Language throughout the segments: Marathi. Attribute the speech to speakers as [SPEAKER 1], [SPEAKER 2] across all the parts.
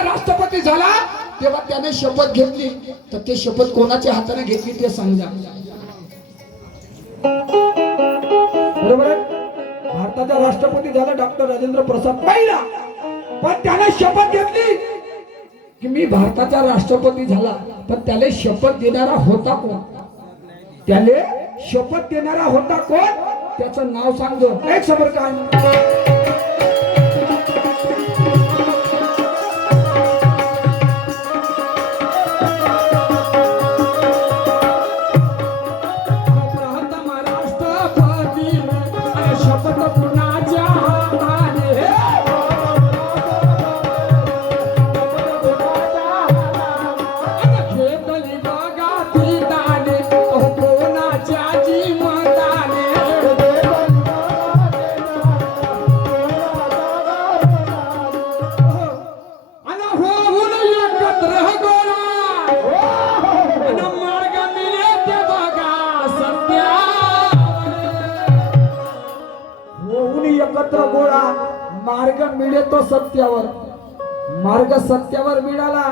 [SPEAKER 1] भारताचा राष्ट्रपती झाला तेव्हा त्याने शपथ घेतली. तर ते शपथ कोणाच्या हाताने घेतली ते सांगा. बरोबर भारताचा राष्ट्रपती झाला डॉक्टर राजेंद्र प्रसाद पहिला. पण त्याने शपथ घेतली की मी भारताचा राष्ट्रपती झाला. पण त्याला शपथ देणारा होता कोण? त्याले शपथ देणारा होता कोण? त्याचं नाव सांगतो. एक समोर काय? एकत्र गोळा मार्ग मिळतो सत्यावर. मार्ग सत्यावर मिळाला.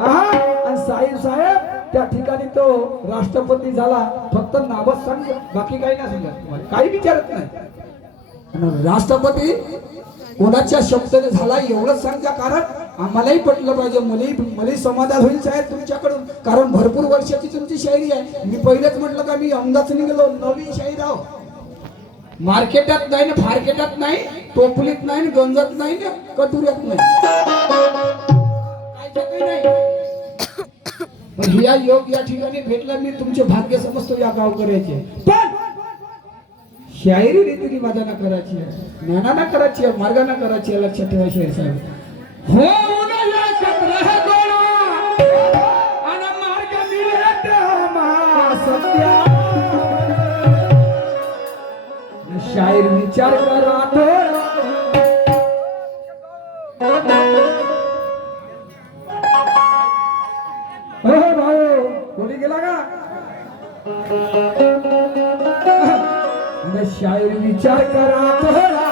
[SPEAKER 1] आणि साहेब साहेब त्या ठिकाणी तो राष्ट्रपती झाला. फक्त नावच सांग बाकी काही नाही सांगत. काही विचारत नाही. राष्ट्रपती कोणाच्या शब्दाने झाला एवढंच सांगा कारण आम्हालाही पटलं पाहिजे. मलाही मलाही समाधान होईल साहेब तुमच्याकडून. कारण भरपूर वर्षाची तुमची शायरी आहे. मी पहिलेच म्हटलं का मी अहमदाच निघालो. नवीन शाहीर आहो मार्केटात नाही ना फार्केटात नाही टोपलीत नाही ना गंजत नाही ना कटुऱ्यात नाही. पण या योग या ठिकाणी भेटला मी तुमचे भाग्य समजतो या गावकऱ्याचे. पण शायरी रीतीने माझा करायची आहे ज्ञानाना करायची आहे मार्गाना करायची आहे लक्षात ठेवा शाहीर साहेब. हो शायर विचार करा थोडा. हो, हो भाऊ कोणी गेला का विचार करा थोडा.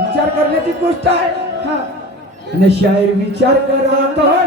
[SPEAKER 1] विचार करण्याची गोष्ट आहे शायर विचार करा थोडा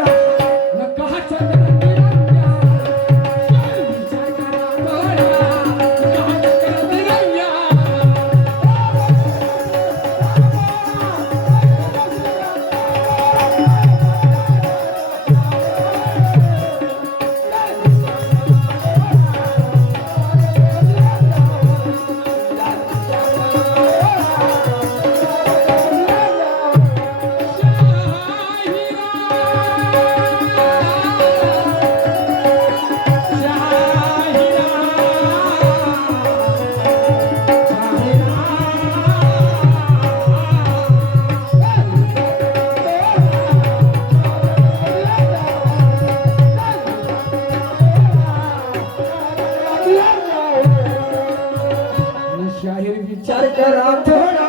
[SPEAKER 1] शाहीर विचार करा थोडा.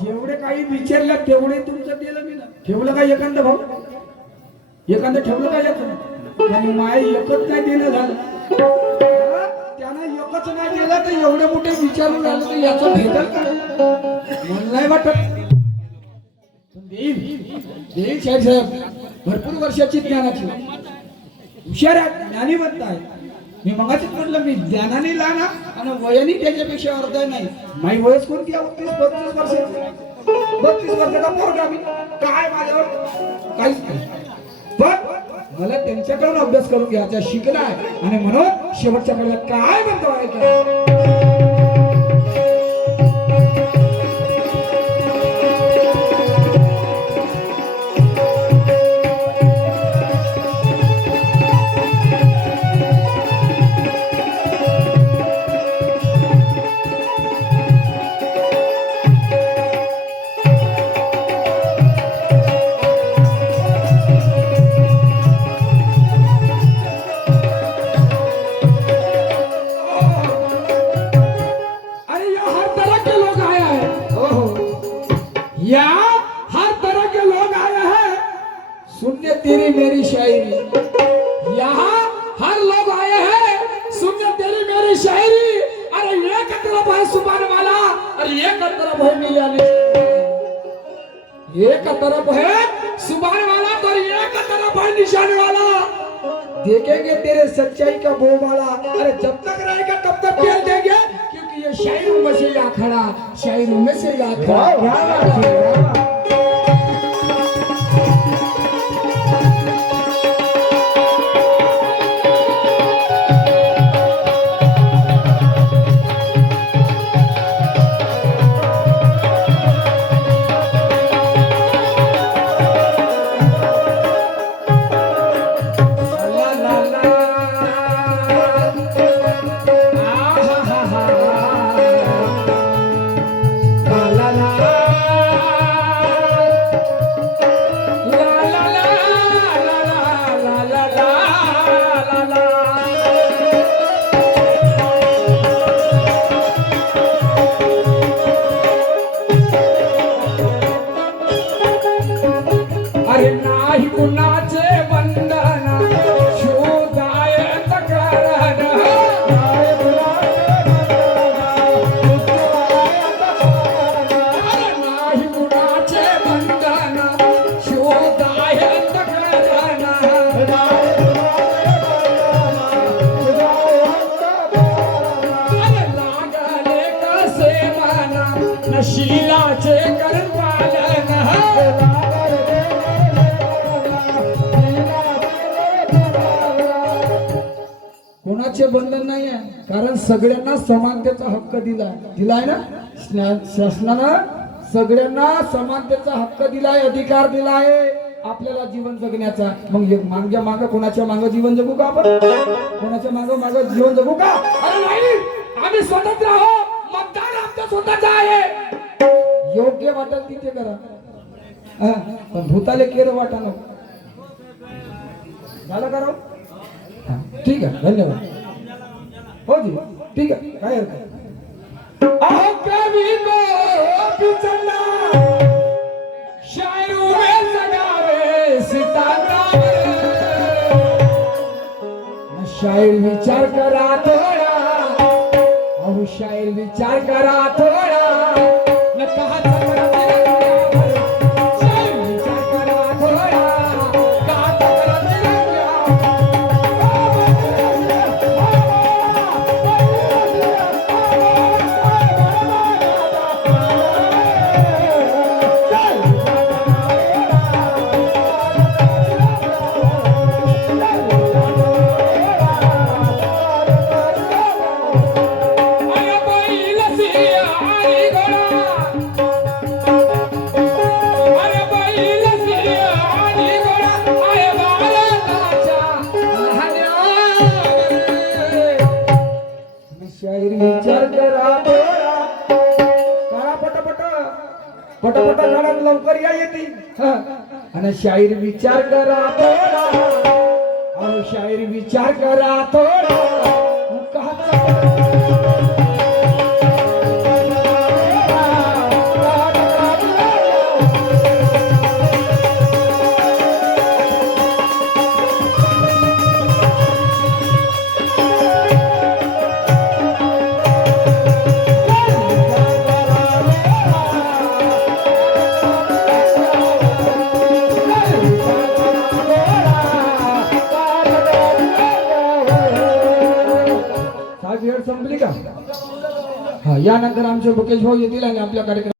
[SPEAKER 1] जेवढे काही विचारलं तेवढे तुमचं दिलं मी ना. ठेवलं का एखादं भाऊ? एखादं ठेवलं का याचं? आणि माय एकच नाही देणं झालं. त्यानं एकच नाही दिलं तर एवढे मोठे विचारून झालं तर याचं भेटल का? मला नाही वाटत. देईल. देईल साहेब. भरपूर वर्षाची ज्ञानाची. हुशार आहे ज्ञानीवंत आहे. मी मगाशीच म्हटलं मी ज्ञानाने लहान आणि वयाने त्याच्यापेक्षा अर्ध नाही. माझी वयस कोणती आहे? बत्तीस वर्ष. बत्तीस वर्षाचा पोरगा मी. काय माझ्यावर? काहीच नाही. पण मला त्यांच्याकडून अभ्यास करून घ्यायचा शिकला आहे आणि म्हणून शेवटच्या काळात काय म्हणतो ऐकलं यहाँ हर तरह के लोग आए हैं। सुनने तेरी मेरी शायरी। यहाँ हर लोग आए हैं। सुनने तेरी मेरी शायरी। अरे एक तरफ़ है सुबह वाला? और एक तरफ़ है मियाँ एक तरफ़ है सुबह वाला? तो एक तरफ़ है निशान वाला? देखेंगे तेरे सच्चाई का वो वाला। अरे जब तक रहेगा तब तक ये शायर मसे आखाडा शायर मसे आखाडा. कसे माना नशिलाचे करण पालन कोणाचे बंधन नाही आहे कारण सगळ्यांना समानतेचा हक्क दिलाय. दिलाय ना? शासनानं सगळ्यांना समानतेचा हक्क दिलाय अधिकार दिलाय. आपल्याला जीवन जगण्याचा. मग मागच्या माग कोणाच्या माग जीवन जगू का आपण? कोणाच्या माग माग जीवन जगू का? अरे नाही! आम्ही स्वतंत्र आहोत! आमचा स्वतःचा आहे. योग्य वाटल तिथे करा. पण भूताले केर वाटा झालं करा ठीक आहे धन्यवाद. हो जी ठीक आहे काय हरकत शायर विचार करा तो आयुष्यावर विचार करा थोडा. नका आणि शाहीर विचार करा थोडा शाहीर विचार करा थोडा त्यानंतर आमचे मुकेश भाऊ येतील आणि आपल्या कार्यक्रम